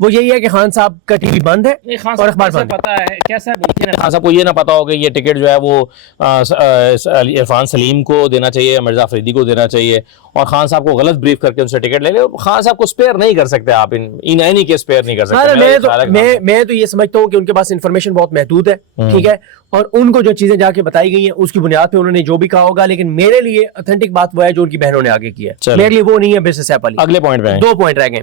وہ یہی ہے کہ خان صاحب کا ٹی وی بند ہے اور اخبار بند ہے. پتا ہے کیسا ممکن ہے خان صاحب کو یہ نہ پتا ہو کہ یہ ٹکٹ جو ہے وہ عرفان سلیم کو دینا چاہیے, مرزا افریدی کو دینا چاہیے, اور خان صاحب کو غلط بریف کر کے ان سے ٹکٹ لے لے. خان صاحب کو سپیئر نہیں کر سکتے آپ, ان کے سپیئر نہیں کر سکتے. میں تو یہ سمجھتا ہوں کہ ان کے پاس انفارمیشن بہت محدود ہے, ٹھیک ہے, اور ان کو جو چیزیں جا کے بتائی گئی ہیں اس کی بنیاد پہ انہوں نے جو بھی کہا ہوگا, لیکن میرے لیے اتھینٹک بات وہ ہے جو ان کی بہنوں نے آگے کی ہے, میرے لیے وہ نہیں ہے بزنس ایپ والی. اگلے پوائنٹ پہ 2 پوائنٹ رہ گئے.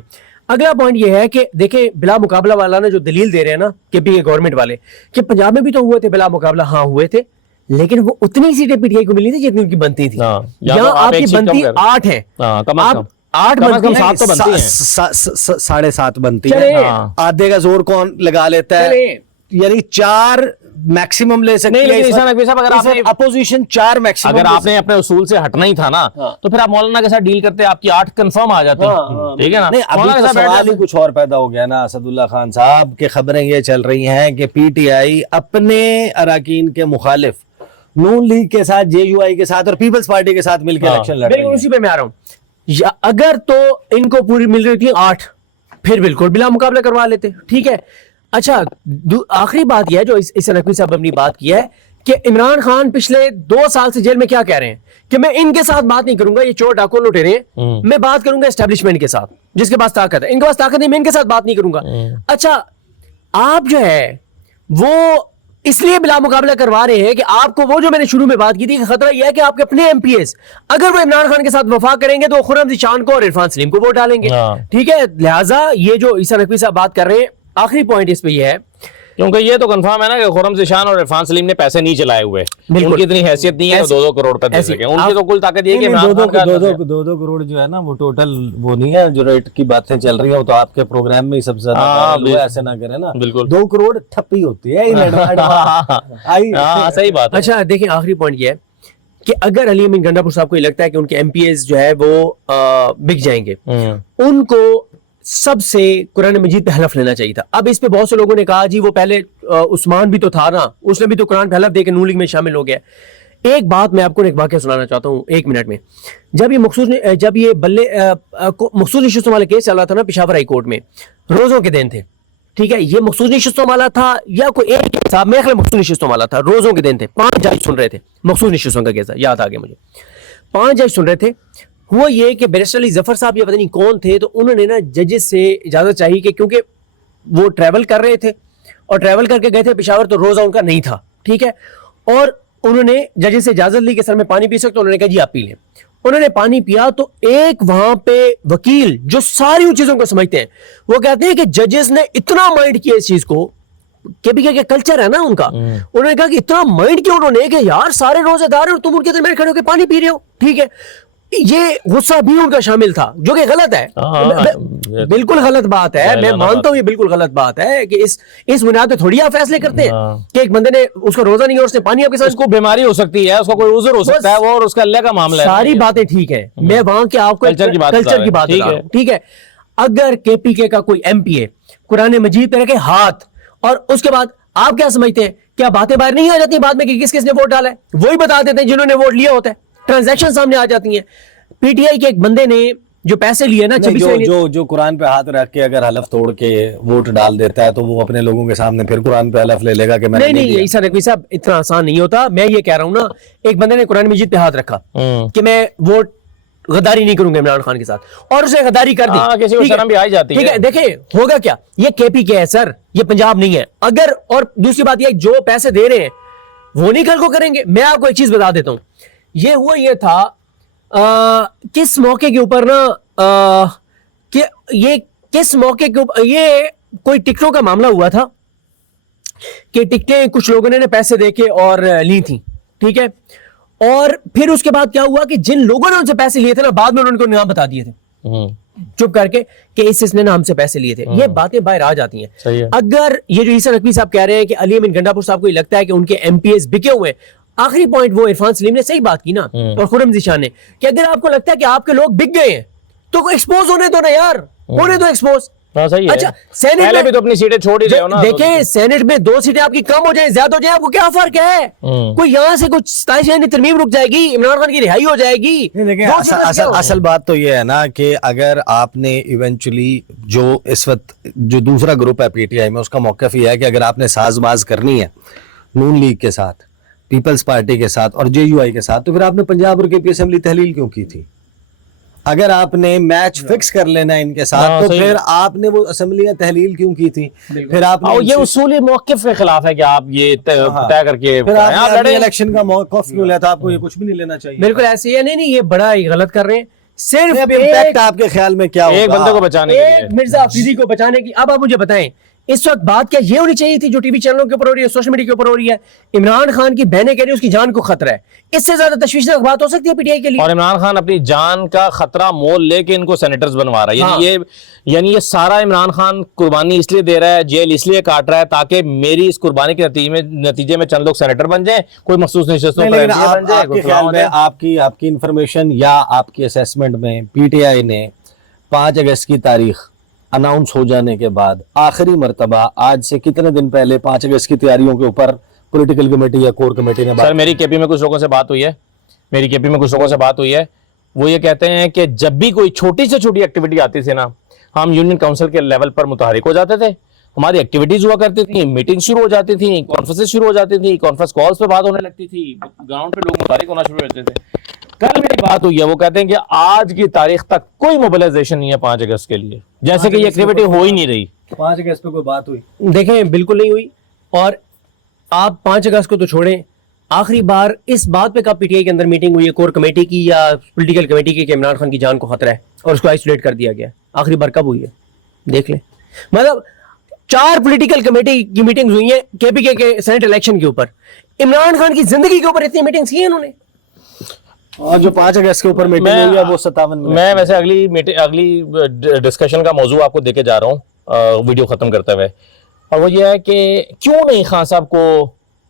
اگلا پوائنٹ یہ ہے کہ دیکھیں بلا مقابلہ والا نے جو دلیل دے رہے ہیں نا کے پی کے گورنمنٹ والے کہ پنجاب میں بھی تو ہوئے تھے بلا مقابلہ, ہاں ہوئے تھے, لیکن وہ اتنی سیٹیں پی ٹی آئی کو ملی تھی جتنی ان کی بنتی تھی. یہاں آپ کی بنتی 8 ہے, آپ 8 بنتی ہیں, 7 تو بنتی ہیں, 7.5 بنتی ہیں. آدھے کا زور کون لگا لیتا ہے, یعنی 4 میکسیمم لے سکتے ہیں, اپوزیشن 4 میکسیمم. اگر آپ نے اپنے اصول سے ہٹنا ہی تھا نا تو پھر آپ مولانا کے ساتھ ڈیل کرتے, آپ کی 8 کنفرم آ جاتی, ٹھیک ہے نا. ابھی تو سوال ہی کچھ اور پیدا ہو گیا نا اسد اللہ خان صاحب, کہ خبریں یہ چل رہی ہیں کہ پی ٹی آئی اپنے اراکین کے مخالف نون لیگ کے ساتھ, جے یو آئی کے ساتھ اور پیپلز پارٹی کے ساتھ مل کے الیکشن لڑ رہی ہے. اسی پہ میں آ رہا ہوں. اگر تو ان کو پوری مل رہی تھی 8, پھر بالکل بلا مقابلہ کروا لیتے, ٹھیک ہے. اچھا آخری بات یہ ہے جو اس نقوی صاحب اپنی بات کی ہے کہ عمران خان پچھلے 2 سال سے جیل میں کیا کہہ رہے ہیں کہ میں ان کے ساتھ بات نہیں کروں گا, یہ چور ڈاکو لٹیرے ہیں, میں بات کروں گا اسٹیبلشمنٹ کے ساتھ جس کے پاس طاقت ہے. ان کے پاس طاقت نہیں, میں ان کے ساتھ بات نہیں کروں گا. اچھا آپ جو ہے وہ اس لیے بلا مقابلہ کروا رہے ہیں کہ آپ کو وہ جو میں نے شروع میں بات کی تھی کہ خطرہ یہ ہے کہ آپ کے اپنے ایم پی ایس اگر وہ عمران خان کے ساتھ وفاق کریں گے تو خرم ذیشان کو اور عرفان سلیم کو ووٹ ڈالیں گے, ٹھیک ہے. لہٰذا یہ جو عیسیٰ نقوی صاحب بات کر رہے ہیں, آخری پوائنٹ اس پہ یہ ہے کیونکہ یہ تو کنفرم ہے نا کہ خرم ذیشان اور عرفان سلیم نے پیسے نہیں چلائے ہوئے, ان کی اتنی حیثیت نہیں ہے 2-2 کروڑ پہ دے سکیں. ان کی تو کل طاقت یہ ہے کہ 2 کروڑ جو ہے نا وہ ٹوٹل وہ نہیں ہے جو ریٹ کی باتیں چل رہی ہیں, وہ تو آپ کے پروگرام میں ہی سب سے زیادہ, ایسے نہ کریں نا, 2 کروڑ ٹھپی ہوتی ہے. صحیح بات ہے. اچھا دیکھیں آخری پوائنٹ یہ ہے کہ اگر علی امین گنڈا پور صاحب کو یہ لگتا ہے کہ ان کے ایم پی ایس جو ہے وہ بک جائیں گے, ان کو سب سے قرآن مجید پہ حلف لینا چاہیے تھا. اب اس پہ بہت سے لوگوں نے کہا جی وہ پہلے عثمان بھی تو تھا نا, اس نے بھی تو قرآن پہ حلف دے کے نون لیگ میں شامل ہو گیا. ایک بات میں آپ کو ایک واقعہ سنانا چاہتا ہوں 1 منٹ میں. جب یہ مخصوص نشستوں والا کیس چل رہا تھا نا پشاور ہائی کورٹ میں, روزوں کے دن تھے, ٹھیک ہے, یہ مخصوص نشستوں والا تھا یا کوئی ایک صاحب میرے خیال مخصوص نشستوں والا تھا, روزوں کے دن تھے, 5 جج سن رہے تھے, مخصوص نشستوں کا کیس یاد آ گیا مجھے, 5 جج سن رہے تھے. ہوا یہ کہ بیرسٹر علی ظفر صاحب یہ پتہ نہیں کون تھے, تو انہوں نے نا ججز سے اجازت چاہی کہ کیونکہ وہ ٹریول کر رہے تھے اور ٹریول کر کے گئے تھے پشاور, تو روزہ ان کا نہیں تھا, ٹھیک ہے, اور انہوں نے ججز سے اجازت لی کہ سر میں پانی پی سکتا ہوں. انہوں نے کہا جی آپ پی لیں. انہوں نے پانی پیا تو ایک وہاں پہ وکیل جو ساری ان چیزوں کو سمجھتے ہیں وہ کہتے ہیں کہ ججز نے اتنا مائنڈ کیا اس چیز کو کہ بھی کہ کلچر ہے نا ان کا, انہوں نے کہا کہ اتنا مائنڈ کیا انہوں نے کہ یار سارے روزے دار ہیں اور تم ان کے درمیان کھڑے ہو کے پانی پی رہے ہو, ٹھیک ہے. یہ غصہ بھی ان کا شامل تھا جو کہ غلط ہے, بالکل غلط بات ہے, میں مانتا ہوں یہ بالکل غلط بات ہے کہ اس بنیاد پہ تھوڑی آپ فیصلے کرتے ہیں کہ ایک بندے نے اس کا روزہ نہیں اور اس نے پانی آپ کے ساتھ, اس کو بیماری ہو سکتی ہے, اس کو کوئی عذر ہو سکتا ہے, وہ اور اس کا اللہ کا معاملہ ہے. ساری باتیں ٹھیک ہیں, میں وہاں کے آپ کو کلچر کی بات بتا رہا ہوں, ٹھیک ہے. اگر کے پی کے کا کوئی ایم پی اے قرآن مجید پہ رکھے ہاتھ اور اس کے بعد آپ کیا سمجھتے ہیں کیا باتیں باہر نہیں آ جاتی بعد میں کہ کس کس نے ووٹ ڈالا ہے, وہی بتا دیتے ہیں جنہوں نے ووٹ لیا ہوتا ہے, ٹرانزیکشن سامنے آ جاتی ہیں. پی ٹی آئی کے ایک بندے نے جو پیسے لیے نا جو قرآن پہ ہاتھ رکھ کے اگر حلف توڑ کے ووٹ ڈال دیتا ہے تو وہ اپنے لوگوں کے سامنے پھر قرآن پہ حلف لے لے گا کہ میں نہیں عیسیٰ نقوی صاحب اتنا آسان نہیں ہوتا. میں یہ کہہ رہا ہوں نا, ایک بندے نے قرآن مجید پہ ہاتھ رکھا کہ میں ووٹ غداری نہیں کروں گا عمران خان کے ساتھ, اور اسے غداری کر دی, ٹھیک ہے. دیکھیں ہوگا کیا, یہ کے پی کے ہے سر, یہ پنجاب نہیں ہے. اگر اور دوسری بات یہ جو پیسے دے رہے ہیں وہ نہیں کل کو کریں گے. میں آپ کو ایک چیز بتا دیتا ہوں, یہ ہوا یہ تھا کس موقع کے اوپر نا کہ یہ کس موقع کے اوپر یہ کوئی ٹکٹوں کا معاملہ ہوا تھا کہ ٹکٹیں کچھ لوگوں نے پیسے دے کے اور لی تھیں, ٹھیک ہے. اور پھر اس کے بعد کیا ہوا کہ جن لوگوں نے ان سے پیسے لیے تھے نا بعد میں انہوں نے نام بتا دیے تھے چپ کر کے کہ اس نے نا ہم سے پیسے لیے تھے. یہ باتیں باہر آ جاتی ہیں. اگر یہ جو عیسیٰ نقوی صاحب کہہ رہے ہیں کہ علی امین گنڈا پور صاحب کو یہ لگتا ہے کہ ان کے ایم پی ایس بکے ہوئے, آخری پوائنٹ وہ عرفان سلیم نے صحیح بات کی نا اور خرم ذیشان نے کہ اگر آپ کو لگتا ہے کہ آپ کے لوگ بک گئے ہیں تو ایکسپوز ہونے دو نا یار, ہونے دو ایکسپوز, ہاں صحیح ہے. اچھا سینٹ پہلے میں بھی تو اپنی سیٹیں چھوڑ ہی رہے ہو نا. دیکھیں سینٹ میں 2 سیٹیں آپ کی کم ہو جائیں زیادہ ہو جائیں آپ کو کیا فرق ہے؟ کوئی یہاں سے کچھ 27 ترمیم رک جائے گی, عمران خان کی رہائی ہو جائے گی. اصل بات تو یہ ہے نا کہ اگر آپ نے ایونچولی جو اس وقت جو دوسرا گروپ ہے پی ٹی آئی میں, اس کا موقف یہ ہے کہ اگر آپ نے ساز باز کرنی ہے نون لیگ کے ساتھ, پیپلز پارٹی کے ساتھ اور جے یو آئی کے ساتھ, تو پھر آپ نے پنجاب اور کے پی اسمبلی تحلیل کیوں کی تھی؟ اگر آپ نے میچ فکس کر لینا ان کے ساتھ تو پھر آپ نے وہ اسمبلیاں تحلیل کیوں کی تھی؟ پھر آپ اور یہ اصولی موقف کے خلاف ہے کہ آپ یہ طے کر کے پھر آپ نے الیکشن کا موقف کیوں لیتا؟ آپ کو یہ کچھ بھی نہیں لینا چاہیے. بالکل ایسے ہی ہے. نہیں یہ بڑا ہی غلط کر رہے ہیں. صرف امپیکٹ آپ کے خیال میں کیا ہوگا ایک بندے کو بچانے کے لیے؟ مرزا افریدی کو بچانے کی. اب آپ مجھے بتائیں اس وقت بات کیا یہ ہونی چاہیے تھی جو ٹی وی چینلوں کے اوپر ہو رہی ہے, سوشل میڈیا کے اوپر ہو رہی ہے؟ عمران خان کی بہنیں کہہ رہی ہیں اس کی جان کو خطرہ ہے. اس سے زیادہ تشویشناک بات ہو سکتی ہے پی ٹی آئی کے لیے؟ اور عمران خان اپنی جان کا خطرہ مول لے کے ان کو سینیٹرز بنوا رہا ہے. یعنی یہ سارا عمران خان قربانی اس لیے دے رہا ہے, جیل اس لیے کاٹ رہا ہے تاکہ میری اس قربانی کے نتیجے میں چند لوگ سینیٹر بن جائیں, کوئی مخصوص نشستوں پر ایم پی بن جائے. آپ کے خیال میں آپ کی انفارمیشن یا آپ کی اسیسمنٹ میں پی ٹی آئی نے 5 اگست کی تاریخ اناؤنس ہو جانے کے بعد آخری مرتبہ آج سے کتنے دن پہلے 5 اگست کی تیاریوں کے اوپر پولیٹیکل کمیٹی یا کور کمیٹی نے سر میری کے پی میں کچھ لوگوں سے بات ہوئی ہے, وہ یہ کہتے ہیں کہ جب بھی کوئی چھوٹی سے چھوٹی ایکٹیویٹی آتی تھی نا, ہم یونین کاؤنسل کے لیول پر متحرک ہو جاتے تھے, ہماری ایکٹیویٹیز ہوا کرتی تھیں, میٹنگ شروع ہو جاتی تھیں, کانفرنسز شروع ہو جاتی تھیں, کانفرنس کالز پہ بات ہونے لگتی تھی, گراؤنڈ پہ لوگ متحرک ہونا شروع ہوتے تھے. کل میری بات ہوئی ہے, وہ کہتے ہیں کہ آج کی تاریخ تک کوئی موبلائزیشن نہیں ہے 5 اگست کے لیے, جیسے کہ یہ ایکٹیویٹی ہو ہی نہیں رہی. 5 اگست پہ کوئی بات ہوئی؟ دیکھیں بالکل نہیں ہوئی. اور آپ 5 اگست کو تو چھوڑیں, آخری بار اس بات پہ کب پی ٹی آئی کے اندر میٹنگ ہوئی ہے کور کمیٹی کی یا پولیٹیکل کمیٹی کی کہ عمران خان کی جان کو خطرہ ہے اور اس کو آئسولیٹ کر دیا گیا؟ آخری بار کب ہوئی ہے دیکھ لیں. مطلب 4 پولیٹیکل کمیٹی کی میٹنگز ہوئی ہیں کے پی کے سینٹ الیکشن کے اوپر. عمران خان کی زندگی کے اوپر اتنی میٹنگز کی ہیں انہوں نے, اور جو 5 اگست کے اوپر میٹنگ ہوئی ہے وہ 57 میں ویسے اگلی ڈسکشن کا موضوع آپ کو دے کے جا رہا ہوں ویڈیو ختم کرتے ہوئے, اور وہ یہ ہے کہ کیوں نہیں خان صاحب کو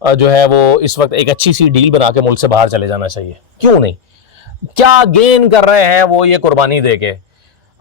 جو ہے وہ اس وقت ایک اچھی سی ڈیل بنا کے ملک سے باہر چلے جانا چاہیے؟ کیوں نہیں؟ کیا گین کر رہے ہیں وہ یہ قربانی دے کے؟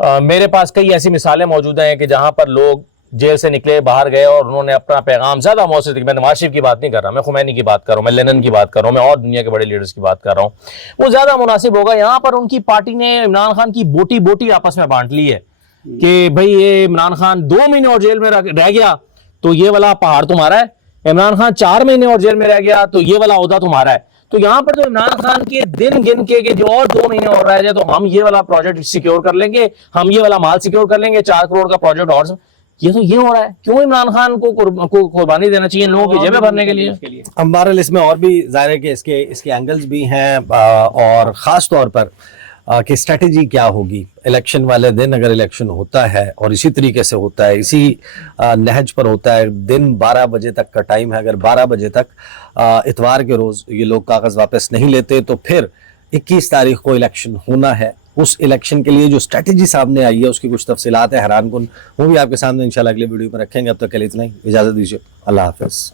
میرے پاس کئی ایسی مثالیں موجود ہیں کہ جہاں پر لوگ جیل سے نکلے باہر گئے اور انہوں نے اپنا پیغام زیادہ مؤثر. میں نواز شریف کی بات نہیں کر رہا, میں خمینی کی بات کر رہا ہوں, میں لینن کی بات کر رہا ہوں, میں اور دنیا کے بڑے لیڈرز کی بات کر رہا ہوں. وہ زیادہ مناسب ہوگا. یہاں پر ان کی پارٹی نے عمران خان کی بوٹی آپس میں بانٹ لی ہے کہ بھائی یہ عمران خان 2 مہینے اور جیل میں رہ گیا تو یہ والا پہاڑ تمہارا ہے, عمران خان 4 مہینے اور جیل میں رہ گیا تو یہ والا عہدہ تمہارا ہے. تو یہاں پر جو عمران خان کے دن گن کے کہ جو اور 2 مہینے اور رہ جائے تو ہم یہ والا پروجیکٹ سیکیور کر لیں گے, ہم یہ والا مال سیکیور کر لیں گے, 4 کروڑ کا پروجیکٹ. اور یہ تو یہ ہو رہا ہے. کیوں عمران خان کو قربانی دینا چاہیے لوگوں کی جیبیں بھرنے کے لیے؟ بہرحال اس میں اور بھی ظاہر ہے کہ اس کے اینگلز بھی ہیں, اور خاص طور پر کہ اسٹریٹجی کیا ہوگی الیکشن والے دن. اگر الیکشن ہوتا ہے اور اسی طریقے سے ہوتا ہے, اسی نہج پر ہوتا ہے, دن 12 بجے تک کا ٹائم ہے, اگر 12 بجے تک اتوار کے روز یہ لوگ کاغذ واپس نہیں لیتے تو پھر 21 تاریخ کو الیکشن ہونا ہے. اس الیکشن کے لیے جو اسٹریٹجی سامنے آئی ہے اس کی کچھ تفصیلات ہیں حیران کن, وہ بھی آپ کے سامنے انشاءاللہ اگلے ویڈیو میں رکھیں گے. اب تک کے لیے اتنا ہی, اجازت دیجیے, اللہ حافظ.